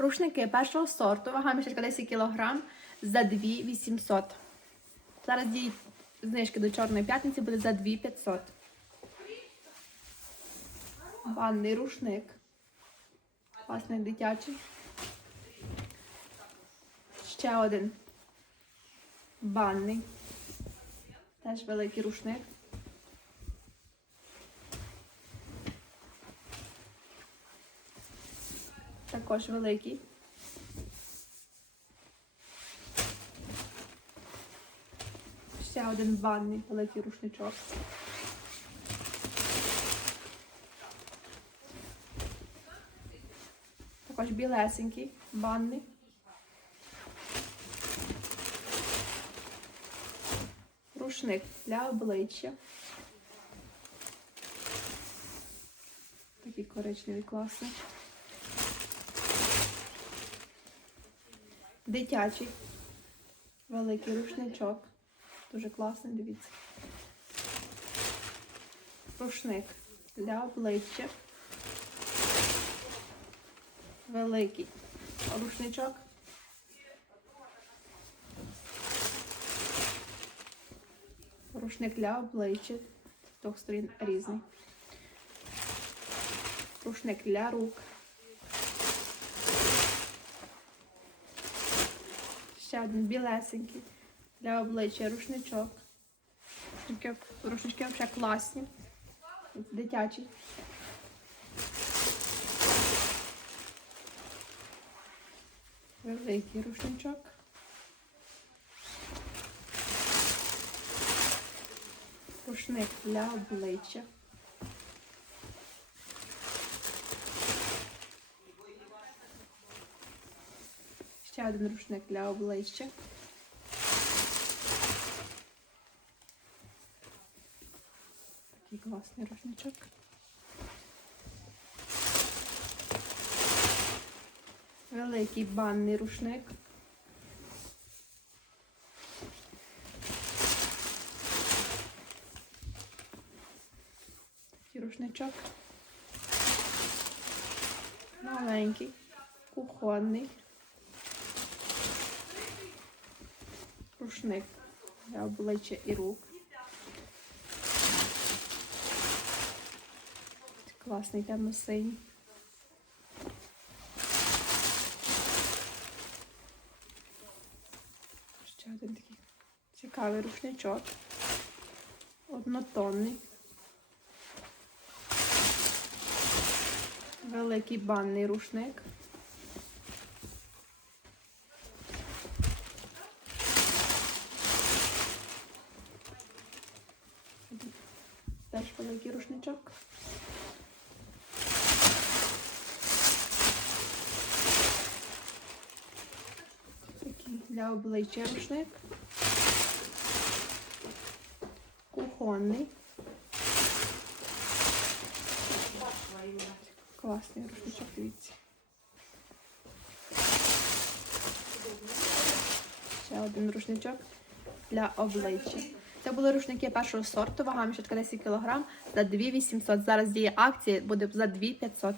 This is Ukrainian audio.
Рушники першого сорту, вага мішечка 10 кг за 2 800. Зараз діють знижки до Чорної п'ятниці буде за 2 500. Банний рушник. Класний дитячий. Ще один. Банний. Теж великий рушник. Також великий. Ще один банний великий рушничок. Також білесенький, банний. Рушник для обличчя. Такий коричневий класний. Дитячий. Великий рушничок. Дуже класний, дивіться. Рушник для обличчя. Великий рушничок. Рушник для обличчя. З двох сторін різний. Рушник для рук. Ще один білесенький для обличчя рушничок. Рушнички, рушнички взагалі класні. Дитячий. Великий рушничок. Рушник для обличчя. Ще один рушник для обличчя. Такий класний рушничок. Великий банний рушник. Такий рушничок. Маленький, кухонний. Рушник для обличчя і рук. Класний темно-синій. Ще один такий цікавий рушничок. Однотонний. Великий банний рушник. Теж великий рушничок. Такий для обличчя рушник. Кухонний. Класний рушничок, дивіться. Ще один рушничок для обличчя. Це були рушники першого сорту, вагами що 10 кг за 2 800. Зараз діє акція, буде за 2 500.